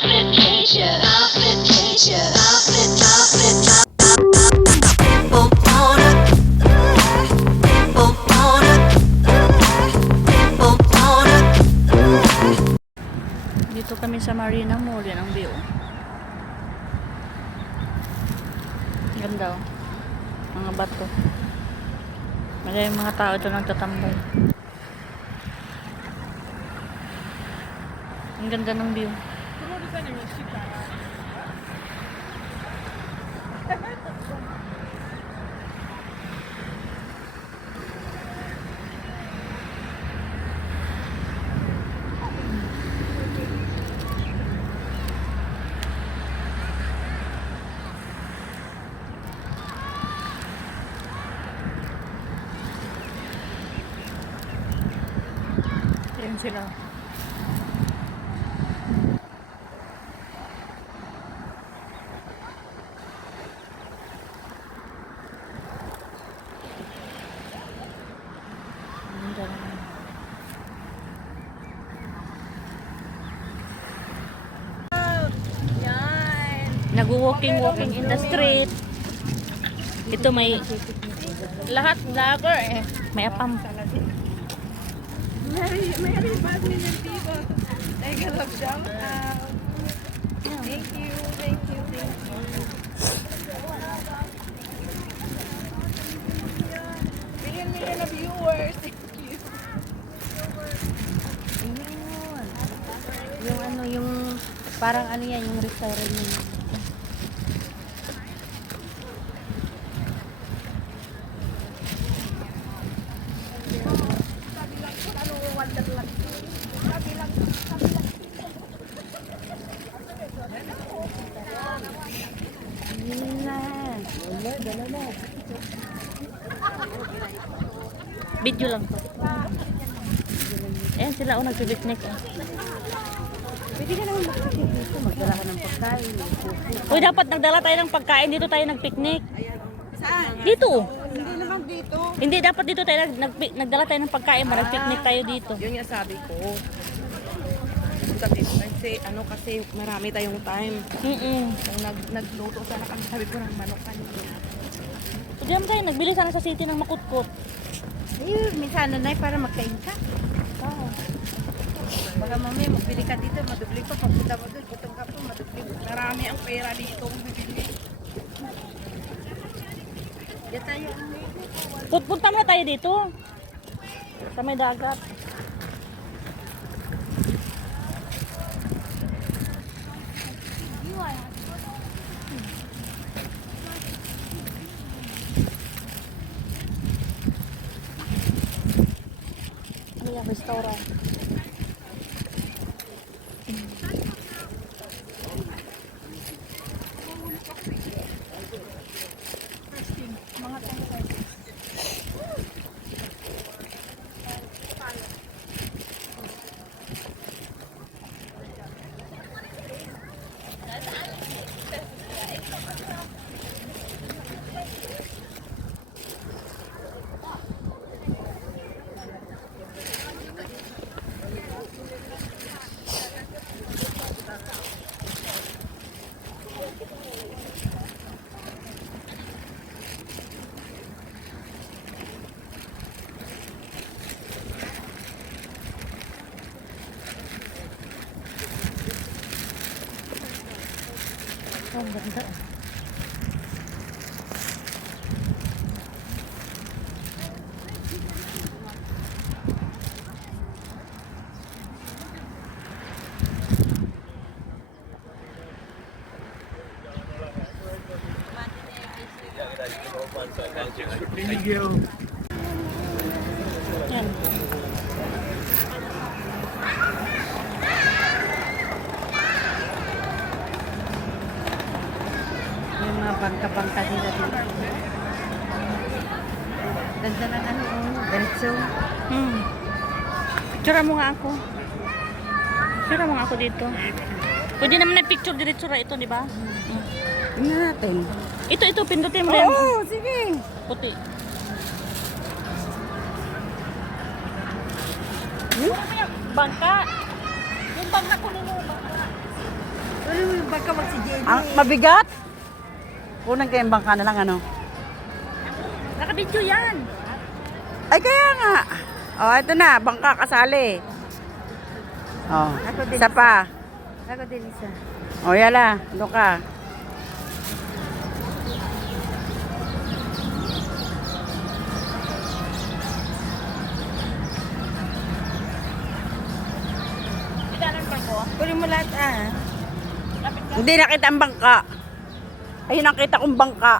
Dito kami sa Marina Mall. Yan ang view. Ganda oh. Mga bato. Maraming mga tao ito nagtatambay. Ang ganda ng view. Yan sila. Nag-walking in the street. Ito may lahat vlogger eh. May apam. Mary badminton people. I love shout out. Thank you. Million na viewers. Thank you. Ayun. Yung ano, yung parang ano yan, yung restaurant yun. Video lang to. Ayan sila, nagpipiknik. Pwede ka naman makakit dito. Magdala ka ng pagkain. Uy, dapat nagdala tayo ng pagkain. Dito tayo nagpiknik. Saan? Dito. Hindi naman dito. Hindi, dapat dito tayo nagdala tayo ng pagkain. Nagpiknik tayo dito. Yun yung sabi ko. Punta dito kasi marami tayong time. Kung nagluto sana kami, sabi ko ng manok kanina. So, diyan tayo, nagbili sana sa city ng makutkot. Ayun, minsan na para magkain ka. Baka mamaya magbili ka dito, madubli pa. Pagpunta mo doon, gutom ka po, madubli. Marami ang pera dito ang bibili. Yan tayo. Punta muna tayo dito. Sa may dagat. Ano yung restaurant? Oh, ang ganda. Thank you. Yan. Yung mga bangka-bangka nila dito. Ganda ng ano, diretso. Picture mo nga ako. Picture mo nga ako dito. Pwede naman na picture diretso ito, di ba? Tingnan natin. Ito, pindutin mo rin. Oo, sige. Puti. Bangka. Yung bangka ko nino, bangka. baka mag si JD. Ang mabigat. Kunan kayong bangka na lang, ano? Nakabidyo yan. Ay, kaya nga. Oh, ito na. Bangka kasali. Oh, Ako din isa pa. Ako din isa. Oh, yala. Doon ka. Idanan pa ko. Kunin mo lahat Hindi nakita ang bangka. Ayun ang kita kong bangka.